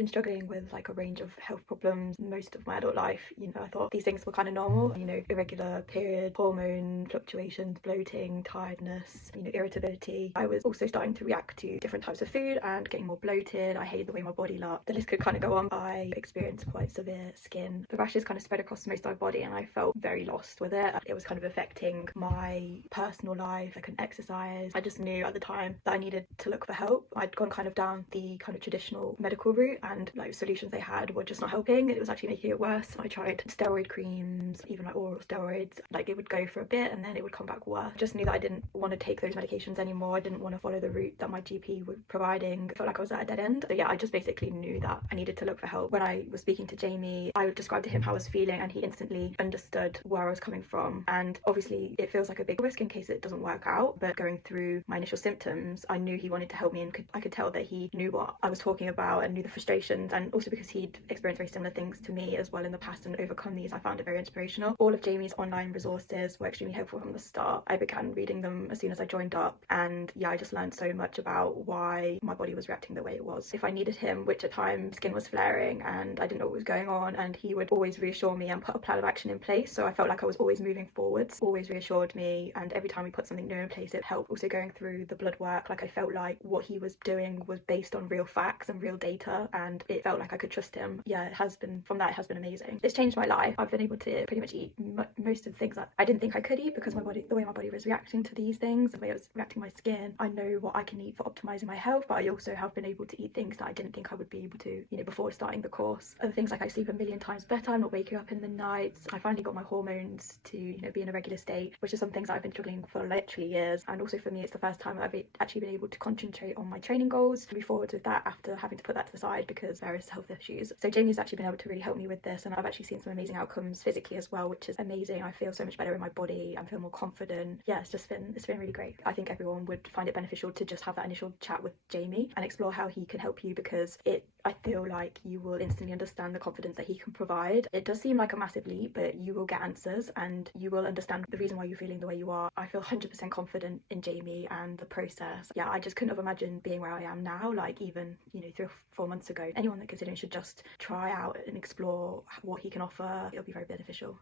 been struggling with like a range of health problems most of my adult life. I thought these things were kind of normal, irregular period, hormone fluctuations, bloating, tiredness, irritability. I was also starting to react to different types of food and getting more bloated. I hated the way my body looked. The list could kind of go on. I experienced quite severe skin. The rashes kind of spread across most of my body and I felt very lost with it. It was kind of affecting my personal life. I couldn't exercise. I just knew at the time that I needed to look for help. I'd gone kind of down the kind of traditional medical route and like solutions they had were just not helping. It was actually making it worse. I tried steroid creams, even like oral steroids. Like it would go for a bit and then it would come back worse. I just knew that I didn't want to take those medications anymore. I didn't want to follow the route that my GP was providing. I felt like I was at a dead end. So yeah, I just basically knew that I needed to look for help. When I was speaking to Jamie, I described to him how I was feeling and he instantly understood where I was coming from. And obviously it feels like a big risk in case it doesn't work out, but going through my initial symptoms, I knew he wanted to help me and I could tell that he knew what I was talking about and knew the frustrations, and also because he'd experienced very similar things to me as well in the past and overcome these, I found it very inspirational. All of Jamie's online resources were extremely helpful from the start. I began reading them as soon as I joined up, and yeah, I just learned so much about why my body was reacting the way it was. If I needed him, which at times skin was flaring and I didn't know what was going on, and he would always reassure me and put a plan of action in place, so I felt like I was always moving forwards, always reassured me, and every time we put something new in place it helped. Also going through the blood work, like I felt like what he was doing was based on real facts and real data and it felt like I could trust him. Yeah, it has been amazing. It's changed my life. I've been able to pretty much eat most of the things that I didn't think I could eat because the way my body was reacting to these things, the way it was reacting to my skin. I know what I can eat for optimizing my health, but I also have been able to eat things that I didn't think I would be able to, before starting the course. Other things like I sleep a million times better, I'm not waking up in the nights. I finally got my hormones to, be in a regular state, which is some things that I've been struggling for literally years. And also for me, it's the first time I've actually been able to concentrate on my training goals, move forward with that after having to put that to the side because various health issues. So Jamie's actually been able to really help me with this, and I've actually seen some amazing outcomes physically as well, which is amazing. I feel so much better in my body. I feel more confident. Yeah, it's been really great. I think everyone would find it beneficial to just have that initial chat with Jamie and explore how he can help you, because I feel like you will instantly understand the confidence that he can provide. It does seem like a massive leap, but you will get answers and you will understand the reason why you're feeling the way you are. I feel 100% confident in Jamie and the process. Yeah, I just couldn't have imagined being where I am now, like even 3 or 4 months ago. Anyone that considering should just try out and explore what he can offer. It'll be very beneficial.